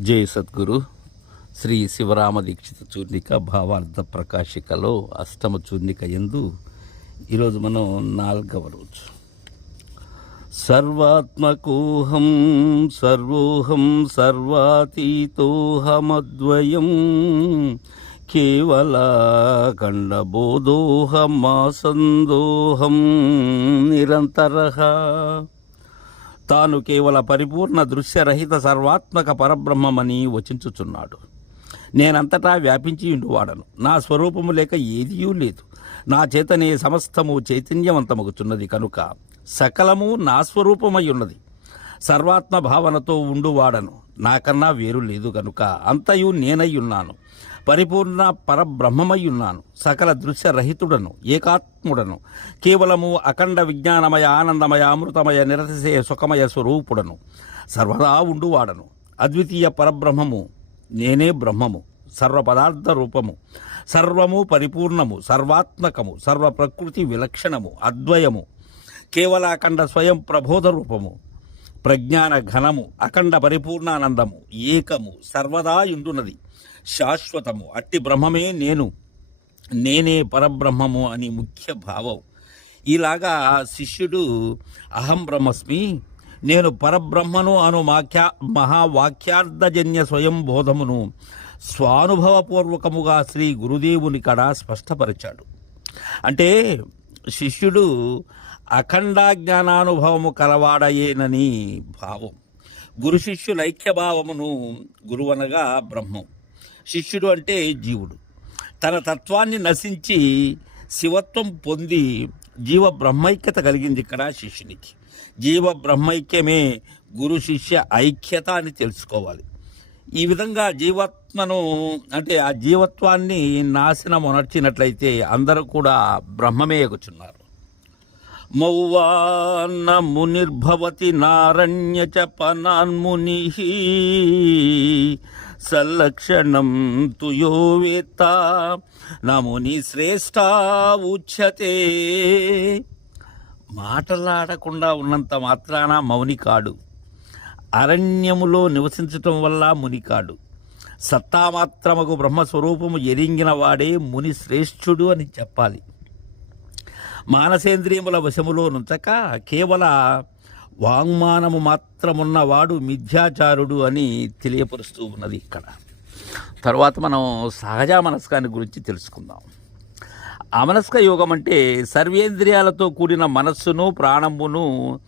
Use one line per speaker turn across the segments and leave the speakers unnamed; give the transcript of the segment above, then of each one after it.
జై సద్గురు. శ్రీ శివరామ దీక్షిత చూర్ణిక భావార్థ ప్రకాశికలో అష్టమ చూర్ణిక ఎందు ఈరోజు మనం నాలుగవ రోజు. సర్వాత్మకోహం సర్వోహం సర్వాతీతోహమద్వయం కేవల ఖండబోధోహమాసందోహం నిరంతరః. తాను కేవల పరిపూర్ణ దృశ్యరహిత సర్వాత్మక పరబ్రహ్మమని వచించుచున్నాడు. నేనంతటా వ్యాపించి ఉండువాడను. నా స్వరూపము లేక ఏదియూ లేదు. నా చేతనే సమస్తము చైతన్యవంతమగుచున్నది కనుక సకలము నా స్వరూపమై ఉన్నది సర్వాత్మ భావనతో ఉండువాడను. నాకన్నా వేరు లేదు కనుక అంతయు నేనై ఉన్నాను పరిపూర్ణ పరబ్రహ్మమై ఉన్నాను సకల దృశ్యరహితుడను ఏకాత్ముడను. కేవలము అఖండ విజ్ఞానమయ ఆనందమయ అమృతమయ నిరతిశయ సుఖమయ స్వరూపుడను. సర్వదా ఉండువాడను. అద్వితీయ పరబ్రహ్మము నేనే బ్రహ్మము. సర్వ పదార్థ రూపము. సర్వము పరిపూర్ణము సర్వాత్మకము సర్వ ప్రకృతి విలక్షణము అద్వయము. కేవల అఖండ స్వయం ప్రబోధ రూపము. ప్రజ్ఞాన ఘనము అఖండ పరిపూర్ణానందము ఏకము సర్వదా ఇండున్నది శాశ్వతము. అట్టి బ్రహ్మమే నేను. నేనే పరబ్రహ్మము అని ముఖ్య భావం. ఇలాగా శిష్యుడు అహం బ్రహ్మస్మి నేను పరబ్రహ్మను అను మాఖ్యా మహావాక్యార్థజన్య స్వయం బోధమును స్వానుభవపూర్వకముగా శ్రీ గురుదేవుని కడ స్పష్టపరిచాడు. అంటే శిష్యుడు అఖండ జ్ఞానానుభవము కలవాడయేనని భావం. గురు శిష్యులైక్యభావమును గురువనగా బ్రహ్మం. శిష్యుడు అంటే జీవుడు. తన తత్వాన్ని నశించి శివత్వం పొంది జీవ బ్రహ్మైక్యత కలిగింది ఇక్కడ శిష్యునికి. జీవ బ్రహ్మైక్యమే గురు శిష్య ఐక్యత అని తెలుసుకోవాలి. ఈ విధంగా జీవాత్మను అంటే ఆ జీవత్వాన్ని నాశనం ఉనర్చినట్లయితే అందరూ కూడా బ్రహ్మమే ఎగుచున్నారు. మౌవాన్న మునిర్భవతి నారణ్య చ పనాన్ముని సల్లక్షణం తు వేత్త. నముని శ్రేష్ట ఉచ్యతే. మాటలాడకుండా ఉన్నంత మాత్రాన మౌనికాడు. అరణ్యములో నివసించటం వల్ల మునికాడు. సత్తామాత్రముకు బ్రహ్మస్వరూపము ఎరింగిన వాడే ముని శ్రేష్ఠుడు అని చెప్పాలి. మానసేంద్రియముల వశములో నుంచక కేవల వాంగ్మానము మాత్రమున్నవాడు మిథ్యాచారుడు అని తెలియపరుస్తూ ఉన్నది ఇక్కడ. తర్వాత మనం సహజ మనస్కాన్ని గురించి తెలుసుకుందాం. అమనస్క యోగం అంటే సర్వేంద్రియాలతో కూడిన మనస్సును ప్రాణమును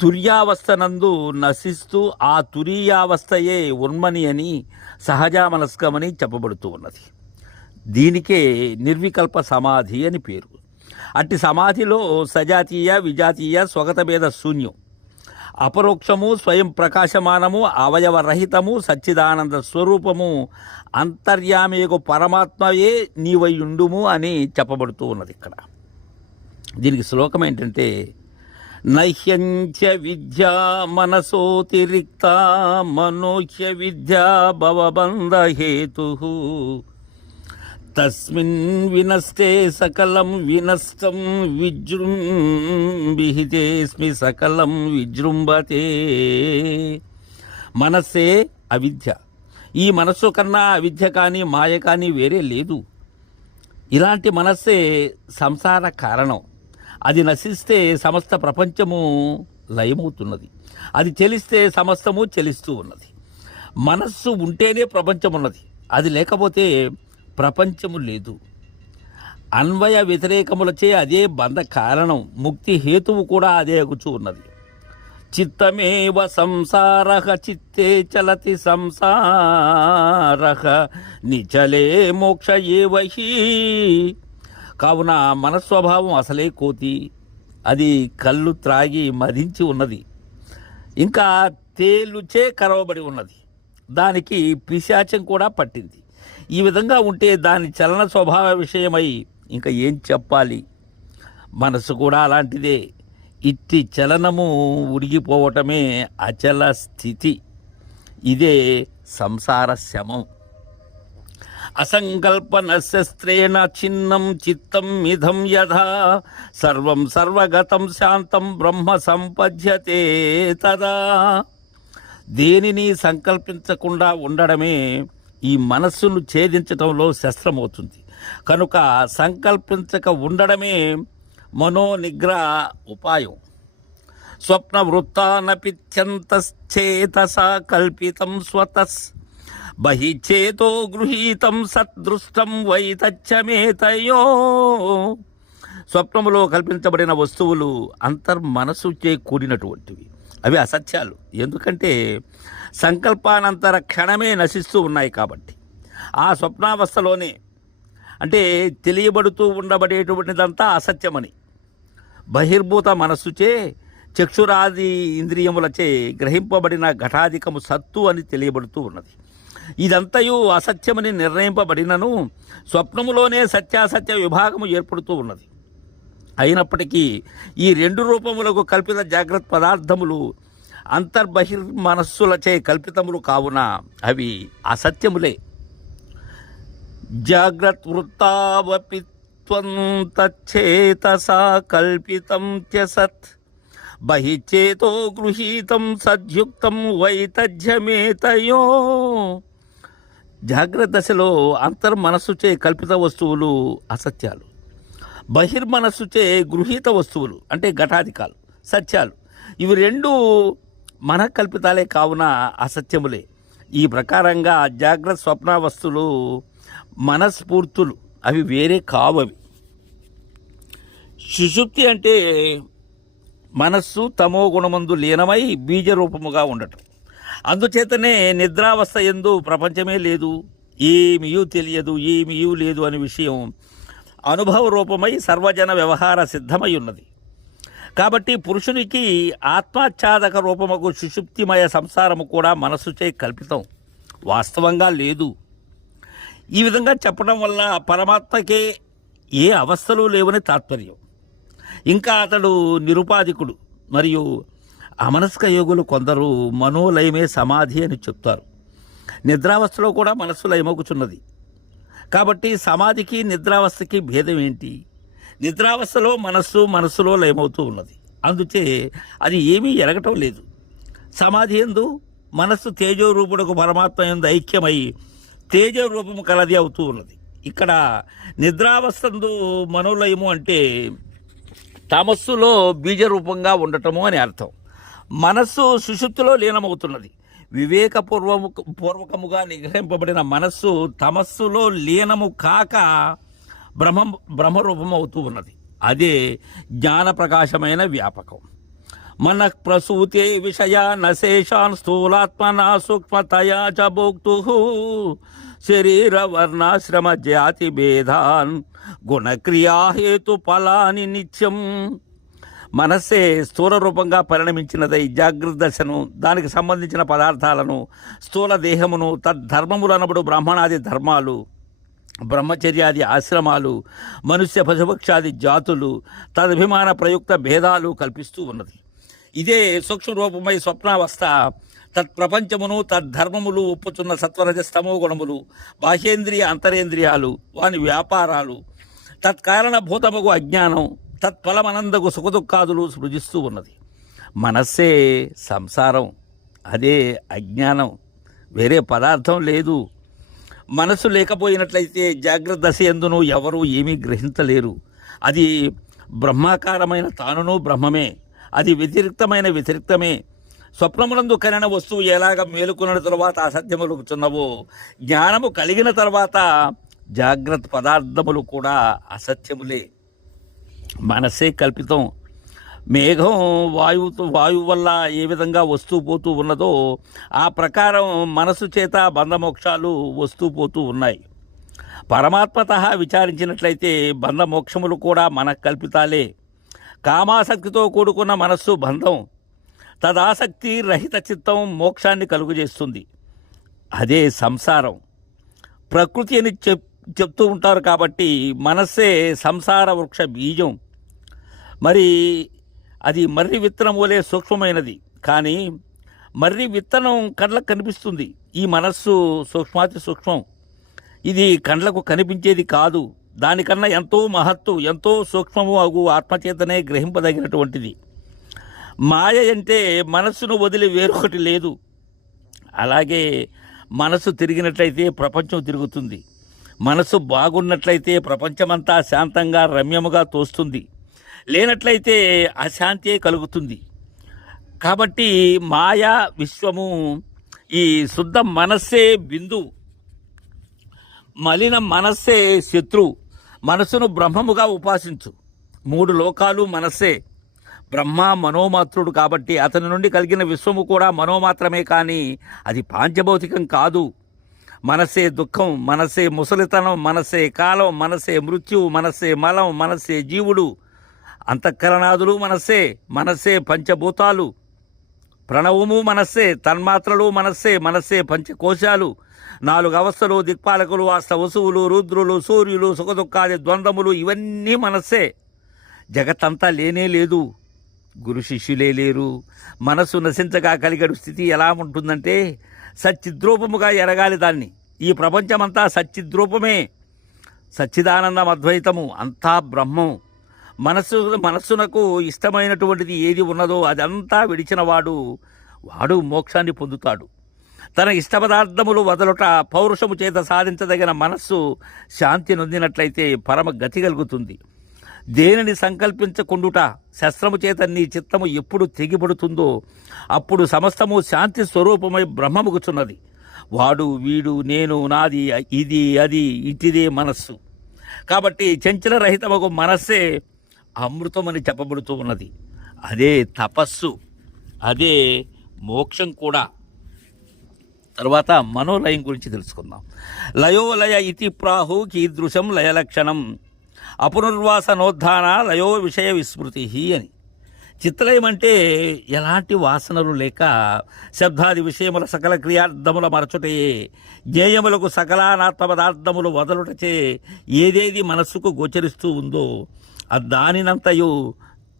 తుర్యావస్థనందు నశిస్తూ ఆ తురీయావస్థయే ఉన్మని అని సహజామనస్కమని చెప్పబడుతూ ఉన్నది. దీనికే నిర్వికల్ప సమాధి అని పేరు. అట్టి సమాధిలో సజాతీయ విజాతీయ స్వగతభేద శూన్యం. అపరోక్షము స్వయం ప్రకాశమానము అవయవరహితము సచ్చిదానంద స్వరూపము అంతర్యామియకు పరమాత్మయే నీవయుండుము అని చెప్పబడుతూ ఉన్నది ఇక్కడ. దీనికి శ్లోకం ఏంటంటే నహ్యంచ విద్యా మనసోతిరిక్త మనోహ్య విద్యా భవబంధహేతు తస్మిన్ వినస్తే సకలం వినష్టం విజృంభితేస్మి సకలం విజృంభతే. మనస్సే అవిద్య. ఈ మనస్సు కన్నా అవిద్య కానీ మాయ కానీ వేరే లేదు. ఇలాంటి మనస్సే సంసార కారణం. అది నశిస్తే సమస్త ప్రపంచము లయమవుతున్నది. అది చెలిస్తే సమస్తము చెలిస్తూ ఉన్నది. మనస్సు ఉంటేనే ప్రపంచం ఉన్నది అది లేకపోతే ప్రపంచము లేదు. అన్వయ వ్యతిరేకములచే అదే బంధ కారణం ముక్తి హేతువు కూడా అదే అగుచూ ఉన్నది. చిత్తమేవ సంసార చిత్తే చలతి సంసార నిచలే మోక్ష ఏవహి. కావున మనస్వభావం అసలే కోతి. అది కళ్ళు త్రాగి మదించి ఉన్నది. ఇంకా తేలుచే కరవబడి ఉన్నది. దానికి పిశాచం కూడా పట్టింది. ఈ విధంగా ఉంటే దాని చలన స్వభావ విషయమై ఇంకా ఏం చెప్పాలి? మనసు కూడా అలాంటిదే. ఇట్టి చలనము ఉరిగిపోవటమే అచల స్థితి. ఇదే సంసార శమం. అసంకల్పన శస్త్రేణ చిన్నం చిత్తం ఇదం యథా. సర్వం సర్వగతం శాంతం బ్రహ్మ సంపద్యతే తదా. దేనిని సంకల్పించకుండా ఉండడమే ఈ మనస్సును ఛేదించడంలో శస్త్రమవుతుంది. కనుక సంకల్పించక ఉండడమే మనోనిగ్రహ ఉపాయం. స్వప్న వృత్తానపిత్యంతశ్చేతసా కల్పితం స్వతస్. బహిచేతో గృహీతం సదృష్టం వైతచ్చమేతయో స్వప్నములో కల్పించబడిన వస్తువులు అంతర్మనసుచే కూడినటువంటివి. అవి అసత్యాలు. ఎందుకంటే సంకల్పానంతర క్షణమే నశిస్తూ ఉన్నాయి కాబట్టి. ఆ స్వప్నావస్థలోనే అంటే తెలియబడుతూ ఉండబడేటువంటిదంతా అసత్యమని. బహిర్భూత మనస్సుచే చక్షురాది ఇంద్రియములచే గ్రహింపబడిన ఘటాధికము సత్తు అని తెలియబడుతూ ఉన్నది. ఇదంతయు అసత్యమని నిర్ణయింపబడినను స్వప్నములోనే సత్యాసత్య విభాగము ఏర్పడుతూ ఉన్నది. అయినప్పటికీ ఈ రెండు రూపములకు కల్పిత జాగ్రత్త పదార్థములు అంతర్బహిర్ మనస్సులచే కల్పితములు కావున అవి అసత్యములే. జాగ్రత్ వృత్తావపి తచ్చేతసా కల్పితం చ బహిచేతో గృహీతం సద్యుక్తం వైతజ్యమేతయో. జాగ్రత్త దశలో అంతర్మనస్సుచే కల్పిత వస్తువులు అసత్యాలు. బహిర్మనస్సుచే గృహీత వస్తువులు అంటే ఘటాధికాలు సత్యాలు. ఇవి రెండు మన కల్పితాలే కావున అసత్యములే. ఈ ప్రకారంగా జాగ్రత్త స్వప్నావస్తులు మనస్ఫూర్తులు అవి వేరే కావవి. సుషుప్తి అంటే మనస్సు తమో గుణమందు లీనమై బీజరూపముగా ఉండటం. అందుచేతనే నిద్రావస్థ ఎందు ప్రపంచమే లేదు ఏమీయూ తెలియదు ఏమీయూ లేదు అనే విషయం అనుభవ రూపమై సర్వజన వ్యవహార సిద్ధమై ఉన్నది. కాబట్టి పురుషునికి ఆత్మాచ్ఛాదక రూపముకు సుషుప్తిమయ సంసారము కూడా మనస్సుచే కల్పితం. వాస్తవంగా లేదు. ఈ విధంగా చెప్పడం వల్ల పరమాత్మకే ఏ అవస్థలు లేవని తాత్పర్యం. ఇంకా అతడు నిరుపాధికుడు మరియు అమనస్క యోగులు కొందరు మనోలయమే సమాధి అని చెప్తారు. నిద్రావస్థలో కూడా మనస్సు లయమగుచున్నది. కాబట్టి సమాధికి నిద్రావస్థకి భేదం ఏంటి? నిద్రావస్థలో మనస్సు మనస్సులో లయమవుతూ ఉన్నది. అందుచే అది ఏమీ ఎరగటం లేదు. సమాధి ఎందు మనస్సు తేజోరూపుడకు పరమాత్మ ఎందు ఐక్యమై తేజరూపము కలది అవుతూ ఉన్నది. ఇక్కడ నిద్రావస్థందు మనోలయము అంటే తమస్సులో బీజరూపంగా ఉండటము అని అర్థం. మనస్సు సుషుప్తిలో లీనమవుతున్నది. వివేకపూర్వము పూర్వకముగా నిగ్రహింపబడిన మనస్సు తమస్సులో లీనము కాక బ్రహ్మ బ్రహ్మరూపం అవుతూ ఉన్నది. అదే జ్ఞాన ప్రకాశమైన వ్యాపకం. మన ప్రసూతే విషయ నశేషాన్ స్థూలాత్మన సూక్ష్మతయా చ భోక్తు శరీర వర్ణాశ్రమ జాతి భేదాన్ గుణక్రియా హేతు ఫలాని నిత్యం మనస్సే స్థూల రూపంగా పరిణమించినదై జాగ్రత్త దశను దానికి సంబంధించిన పదార్థాలను స్థూల దేహమును తద్ధర్మములనబడు బ్రాహ్మణాది ధర్మాలు బ్రహ్మచర్యాది ఆశ్రమాలు మనుష్య పశుపక్షాది జాతులు తదభిమాన ప్రయుక్త భేదాలు కల్పిస్తూ ఉన్నది. ఇదే సూక్ష్మ రూపమై స్వప్నావస్థ. తత్ప్రపంచమును తద్ధర్మములు ఒప్పుచున్న సత్వరజస్తమో గుణములు బాహ్యేంద్రియ అంతరేంద్రియాలు వాని వ్యాపారాలు తత్కారణభూతముకు అజ్ఞానం తత్ఫలమనందకు సుఖదుఖాదులు సృజిస్తూ ఉన్నది. మనస్సే సంసారం అదే అజ్ఞానం వేరే పదార్థం లేదు. మనసు లేకపోయినట్లయితే జాగ్రత్త దశ ఎందును ఎవరూ ఏమీ గ్రహించలేరు. అది బ్రహ్మాకారమైన తానును బ్రహ్మమే. అది వ్యతిరిక్తమైన వ్యతిరిక్తమే. స్వప్నమునందు కలిగిన వస్తువు ఎలాగ మేలుకున్న తరువాత అసత్యములుగుతున్నవో జ్ఞానము కలిగిన తర్వాత జాగ్రత్త పదార్థములు కూడా అసత్యములే. మనసే కల్పితం. మేఘం వాయువుతో వాయువు వల్ల ఏ విధంగా వస్తూ పోతూ ఉన్నదో ఆ ప్రకారం మనసు చేత బంధమోక్షాలు వస్తూ పోతూ ఉన్నాయి. పరమాత్మత విచారించినట్లయితే బంధమోక్షములు కూడా మన కల్పితాలే. కామాసక్తితో కూడుకున్న మనస్సు బంధం. తదాసక్తి రహిత చిత్తం మోక్షాన్ని కలుగజేస్తుంది. అదే సంసారం. ప్రకృతి అని చెప్ చెప్తూ ఉంటారు కాబట్టి మనస్సే సంసార వృక్ష బీజం. మరి అది మర్రి విత్తనం వలె సూక్ష్మమైనది. కానీ మర్రి విత్తనం కళ్ళకు కనిపిస్తుంది. ఈ మనస్సు సూక్ష్మాతి సూక్ష్మం. ఇది కండ్లకు కనిపించేది కాదు. దానికన్నా ఎంతో మహత్తు ఎంతో సూక్ష్మము అగు ఆత్మచేతనే గ్రహింపదగినటువంటిది. మాయ అంటే మనస్సును వదిలి వేరొకటి లేదు. అలాగే మనసు తిరిగినట్లయితే ప్రపంచం తిరుగుతుంది. మనసు బాగున్నట్లయితే ప్రపంచమంతా శాంతంగా రమ్యముగా తోస్తుంది. లేనట్లయితే అశాంతే కలుగుతుంది. కాబట్టి మాయా విశ్వము ఈ శుద్ధ మనస్సే బిందు. మలిన మనస్సే శత్రు. మనసును బ్రహ్మముగా ఉపాసించు. మూడు లోకాలు మనస్సే. బ్రహ్మ మనోమాత్రుడు కాబట్టి అతని నుండి కలిగిన విశ్వము కూడా మనోమాత్రమే కానీ అది పాంచభౌతికం కాదు. మనసే దుఃఖం మనసే ముసలితనం మనసే కాలం మనసే మృత్యువు మనసే మలం మనసే జీవుడు. అంతఃకరణాదులు మనస్సే మనస్సే పంచభూతాలు. ప్రణవము మనస్సే తన్మాత్రలు మనస్సే మనస్సే పంచకోశాలు. నాలుగు అవస్థలు దిక్పాలకులు వాస్త వసువులు రుద్రులు సూర్యులు సుఖదుఖాది ద్వంద్వములు ఇవన్నీ మనస్సే జగత్తంతా లేనే లేదు. గురు శిష్యులే లేరు. మనస్సు నశించగా కలిగడు స్థితి ఎలా ఉంటుందంటే సచ్చిద్రూపముగా ఎరగాలి దాన్ని. ఈ ప్రపంచమంతా సచ్చిద్రూపమే. సచ్చిదానందం అద్వైతము అంతా బ్రహ్మం. మనస్సు మనస్సునకు ఇష్టమైనటువంటిది ఏది ఉన్నదో అదంతా విడిచినవాడు వాడు మోక్షాన్ని పొందుతాడు. తన ఇష్ట పదార్థములు వదలుట పౌరుషము చేత సాధించదగిన మనస్సు శాంతి నొందినట్లయితే పరమ గతి కలుగుతుంది. దేనిని సంకల్పించకుండుట? శస్త్రము చేత నీ చిత్తము ఎప్పుడు తెగిపడుతుందో అప్పుడు సమస్తము శాంతి స్వరూపమై బ్రహ్మముగుచున్నది. వాడు వీడు నేను నాది ఇది అది ఇటిదే మనస్సు. కాబట్టి చంచల రహితమగు మనస్సే అమృతమని చెప్పబడుతూ ఉన్నది. అదే తపస్సు అదే మోక్షం కూడా. తర్వాత మనోలయం గురించి తెలుసుకుందాం. లయోలయ ఇతి ప్రాహు కీదృశం లయలక్షణం. అపునర్వాసనోద్ధాన లయో విషయ విస్మృతి అని. చిత్రలయం అంటే ఎలాంటి వాసనలు లేక శబ్దాది విషయముల సకల క్రియార్థముల మరచుటయే జ్ఞేయములకు సకలానాత్మ పదార్థములు వదలుటచే ఏదేది మనస్సుకు గోచరిస్తూ ఉందో దానినంతయు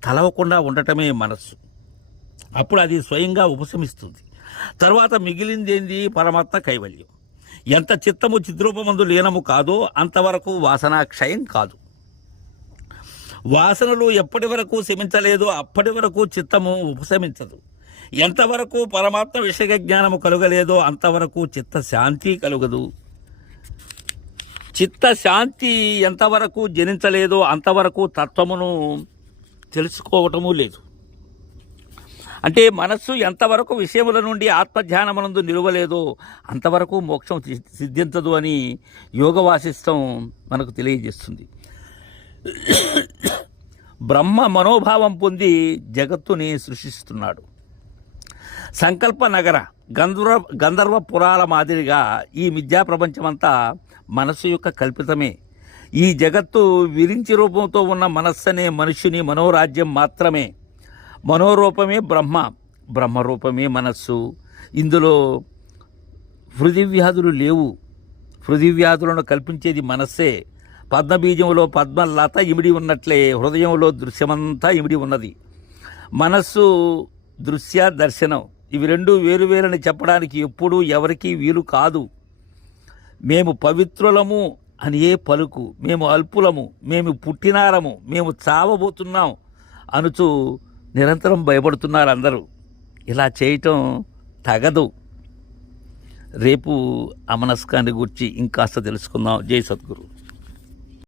తలవకుండా ఉండటమే మనస్సు. అప్పుడు అది స్వయంగా ఉపశమిస్తుంది. తర్వాత మిగిలిందేంది పరమాత్మ కైవల్యం. ఎంత చిత్తము చిద్రూపమందు లీనము కాదో అంతవరకు వాసన క్షయం కాదు. వాసనలు ఎప్పటి వరకు శమించలేదో అప్పటి వరకు చిత్తము ఉపశమించదు. ఎంతవరకు పరమాత్మ విషయ జ్ఞానము కలుగలేదో అంతవరకు చిత్త శాంతి కలుగదు. చిత్త శాంతి ఎంతవరకు జనించలేదో అంతవరకు తత్వమును తెలుసుకోవటము లేదు. అంటే మనస్సు ఎంతవరకు విషయముల నుండి ఆత్మధ్యానమునందు నిలువలేదో అంతవరకు మోక్షం సిద్ధించదు అని యోగ వాసిష్టం మనకు తెలియజేస్తుంది. బ్రహ్మ మనోభావం పొంది జగత్తుని సృష్టిస్తున్నాడు. సంకల్ప నగర గంధర్వ గంధర్వ పురాల మాదిరిగా ఈ మిథ్యా ప్రపంచమంతా మనస్సు యొక్క కల్పితమే. ఈ జగత్తు విరించి రూపంతో ఉన్న మనస్సనే మనుషుని మనోరాజ్యం మాత్రమే. మనోరూపమే బ్రహ్మ బ్రహ్మరూపమే మనస్సు. ఇందులో హృదివ్యాధులు లేవు. హృదివ్యాధులను కల్పించేది మనస్సే. పద్మబీజంలో పద్మలత ఇమిడి ఉన్నట్లే హృదయంలో దృశ్యమంతా ఇమిడి ఉన్నది. మనస్సు దృశ్య దర్శనం. ఇవి రెండు వేరువేరని చెప్పడానికి ఎప్పుడూ ఎవరికీ వీలు కాదు. మేము పవిత్రులము అని ఏ పలుకు. మేము అల్పులము. మేము పుట్టినారము. మేము చావబోతున్నాం అనుచు నిరంతరం భయపడుతున్నారు అందరూ. ఇలా చేయటం తగదు. రేపు అమనస్కాన్ని గురించి ఇంకాస్త తెలుసుకుందాం. జై సద్గురు.